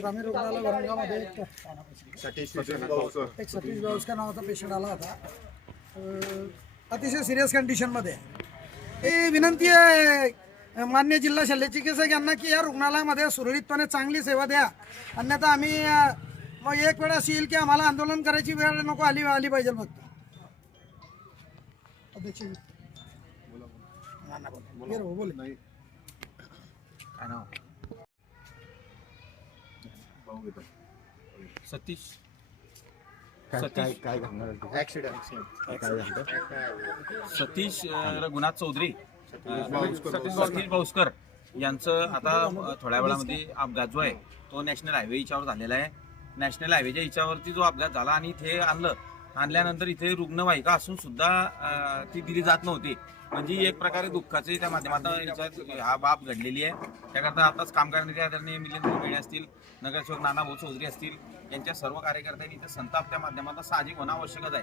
ग्रामीण रुग्णालय वरणगावमध्ये एक सतीश बावस्कर नावाचा पेशंट आला होता. अतिशय सिरियस कंडिशनमध्ये. ही विनंती आहे मान्य जिल्हा शल्य चिकित्सक यांना की या रुग्णालयामध्ये सुरळीतपणे चांगली सेवा द्या. अन्यथा आम्ही मग एक वेळ अशी येईल की आम्हाला आंदोलन करायची वेळ नको आली पाहिजे. मग अध्यक्ष बोल. सतीश सतीश रघुनाथ चौधरी सतीश बावस्कर यांचं आता थोड्या वेळामध्ये अपघात जो आहे तो नॅशनल हायवे हिच्यावर झालेला आहे. नॅशनल हायवेच्या हिच्यावरती जो अपघात झाला आणि इथे आणल्यानंतर इथे रुग्णवाहिका असून सुद्धा ती दिली जात नव्हती. म्हणजे एक प्रकारे दुःखाचे त्या माध्यमातून हा बाब घडलेली आहे. त्याकरता आताच काम करण्याचे आदरणीय मिलिंद मेढे असतील, नगरसेवक नानाभाऊ चौधरी असतील, यांच्या सर्व कार्यकर्त्यांनी इथे संताप त्या माध्यमातून साहजिक होणं आवश्यकच आहे.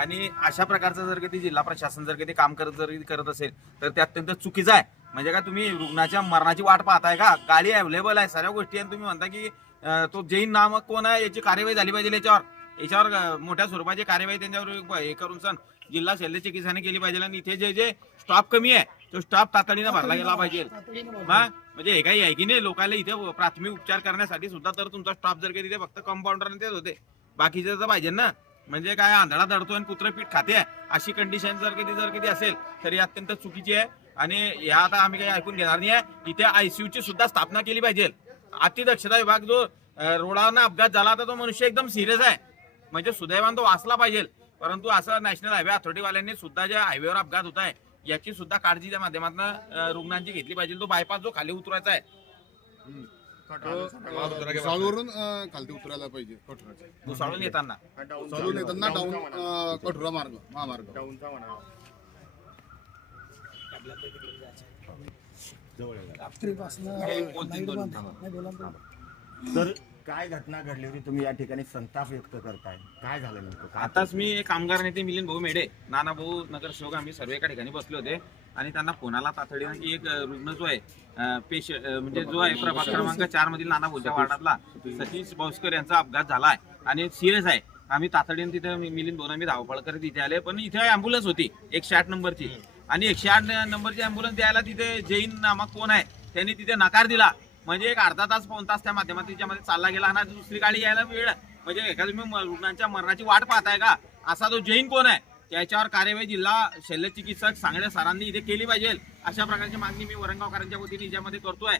आणि अशा प्रकारचं जर कधी जिल्हा प्रशासन जर कधी काम करत असेल तर ते अत्यंत चुकीचं आहे. म्हणजे का तुम्ही रुग्णाच्या मरणाची वाट पाहताय का? गाडी अवेलेबल आहे, सर्व गोष्टी आहे. तुम्ही म्हणता की तो जैन नामक कोण आहे याची कार्यवाही झाली पाहिजे. याच्यावर मोठ्या स्वरूपाची कार्यवाही त्यांच्यावर हे करून सण जिल्हा शल्य चिकित्साने केली पाहिजे. आणि इथे जे स्टाफ कमी आहे तो स्टाफ तातडीनं भरला गेला पाहिजे. म्हणजे हे काही आहे की नाही, लोकांना इथे प्राथमिक उपचार करण्यासाठी सुद्धा तर तुमचा स्टाफ जर काही तिथे फक्त कंपाऊंडर तेच होते, बाकीचे तर पाहिजे ना. म्हणजे काय आंधळा दडतो आणि कुत्रपीठ खाते अशी कंडिशन जर कधी असेल तरी अत्यंत चुकीची आहे. आणि या आता आम्ही काही ऐकून घेणार नाही आहे. इथे ICU ची सुद्धा स्थापना केली पाहिजे. अतिदक्षता विभाग जो रोडावरनं अपघात झाला होता तो मनुष्य एकदम सिरियस आहे, म्हणजे सुदैवान तो वाचला पाहिजे. परंतु असं नॅशनल हायवे अथॉरिटीवाल्यांनी सुद्धा ज्या हायवेवर अपघात होत आहे याची सुद्धा काळजी त्या माध्यमातून रुग्णांची घेतली पाहिजे. तो बायपास जो खाली उतरायचा आहे भुसावळवरून खालती उतरायला पाहिजे. भुसावळून येताना डाऊन कठोरा मार्ग महामार्ग तर काय घटना घडली होती? तुम्ही या ठिकाणी संताप व्यक्त करताय, काय झालं नेमकं? आताच मी कामगार नेते मिलिंद भाऊ मेढे, नानाभाऊ नगरसेवक आम्ही सर्व एका ठिकाणी बसले होते आणि त्यांना फोनाला तातडीनं की एक रुग्ण जो आहे म्हणजे जो आहे प्रभाग क्रमांक 4 मधील नानाभाऊच्या वार्डातला सतीश बावस्कर यांचा अपघात झाला आहे आणि सिरियस आहे. आम्ही तातडीनं तिथे मिलिंद भाऊ आम्ही धावपळ करत इथे आले, पण इथे अँब्युलन्स होती 108 नंबरची आणि 108 नंबरची अँब्युलन्स द्यायला तिथे जैन नामक कोण आहे त्यांनी तिथे नकार दिला. म्हणजे एक अर्धा तास 1 तास त्या माध्यमातून चालला गेला आणि दुसरी गाडी यायला वेळ. म्हणजे एखाद्या तुम्ही रुग्णांच्या मरणाची वाट पाहताय का? असा तो जैन कोण आहे त्याच्यावर कार्यवाही जिल्हा शल्य चिकित्सक सांगड्या सरांनी इथे केली पाहिजे. अशा प्रकारची मागणी मी वरणगावकरांच्या वतीने याच्यामध्ये करतोय.